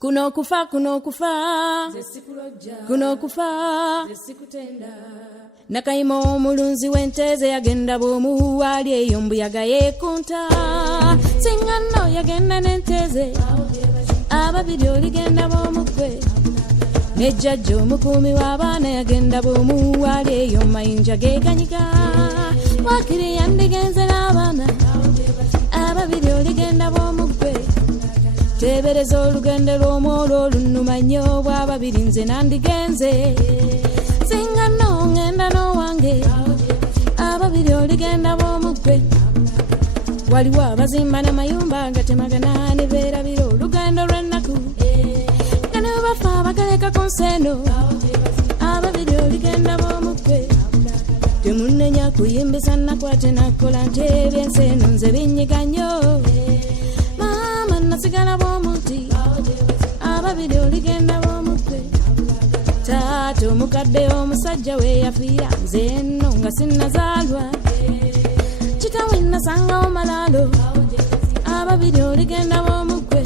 Kuno kufa Nakayima omulunzi w'enteze yagenda bw'omu wali eyo mbuyaga yeekunta singano yagenda n'enteze ababiri oligenda bw'omukwe nejjajja omukuumi w'abaana yagenda bw'omu wali eyo mayinja geekanyiga wakiri yandigenze n'abaana ababiri oligenda bw'omukwe tebereza olugendo lw'omwolo olunuma nnyo bw'ababiri nze nandigenze singano ngenda n'owange ababiri oligenda bw'omukwe waliwo abazimba n'amayumba gatemagana ne beerabira olugendo lw'ennaku gano bafa bagaleka ku nseno ababiri oligenda bw'omukwe temunnenya kuyimbisa nakwate nakola nti ebyenseno nze binyiga nnyo maama nasigala bw'omuti ababiri oligenda bw'omukwe taata omukadde omusajja we yafiira nze nno nga sinnazaalwa kitawe nasangawo malaalo ababiri oligenda bw'omukwe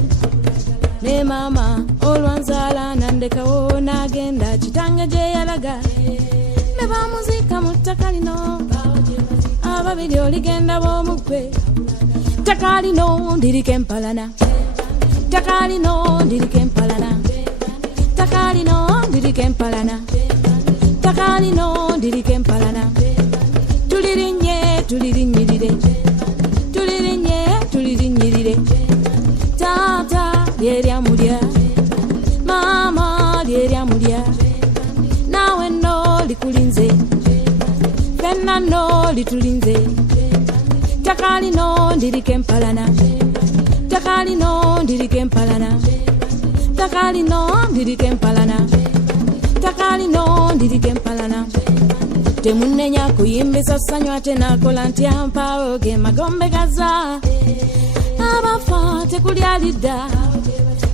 ne maama olwanzaala nandekawo n'agenda kitange gye yalaga ne bamuziika mu ttaka lino ababiri oligenda bw'omukwe ttaka lino ndiriko empalana ttaka lino ndiriko empalana ttaka lino ndiriko empalana ttaka lino ndiriko empalana tulirinnye tulirinyirire tulirinnye tulirinyirire taata lyeryamulya maama lyeryamulya naawe nno likulinze fenna nno litulinze ttaka lino ndiriko empalana ttaka lino ndiriko empalana ttaka lino ndiriko empalana ttaka lino ndiriko empalana temunnenya kuyimbisa ssanyu ate nakola ntya mpaawo ge magombe gaza abafa tekuli alidda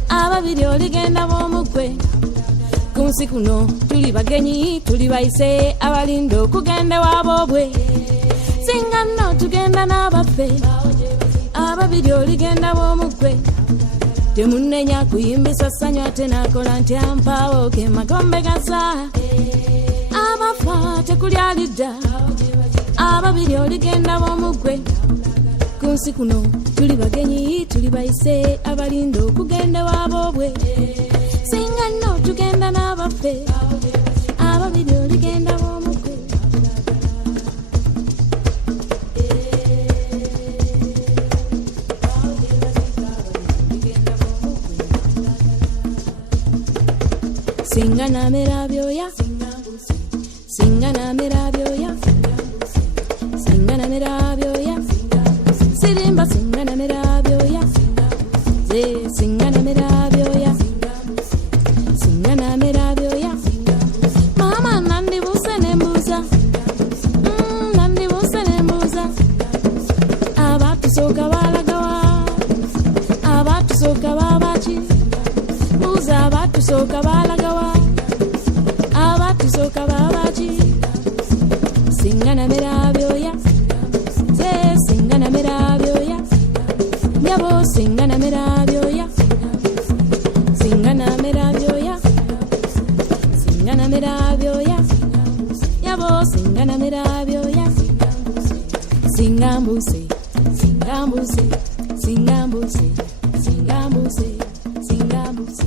ababiri oligenda bw'omukwe ku nsi kuno tuli bagenyi tuli bayise abalinda okugenda ewaabwe singa nno tugenda n'abaffe ababiri oligenda bw'omukwe temunnenya kuyimbisa ssanyu ate nakola ntya mpaawo ge magombe gaza abafa tekuli alidda ababiri oligenda bw'omukwe ku nsi kuno tuli bagenyi tuli bayise abalinda okugenda ewaabwe singa nno tugenda n'abaffe ababiri oligenda bw'omukwe singa namera byoya singa namera byoya singa namera byoya sirimba singa namera byoya ze singa namera byoya singa namera byoya mama nandibuse nembuza nandibuse nembuza abatusooka balagawa abatusooka babaki buza abatusooka balagawa abatusooka babaki singa namera byoya ze singa namera byoya nyabo singa namera byoya singa namera byoya singa namera byoya nyabo singa namera byoya singa mbuse singa mbuse singa mbuse singa mbuse singa mbuse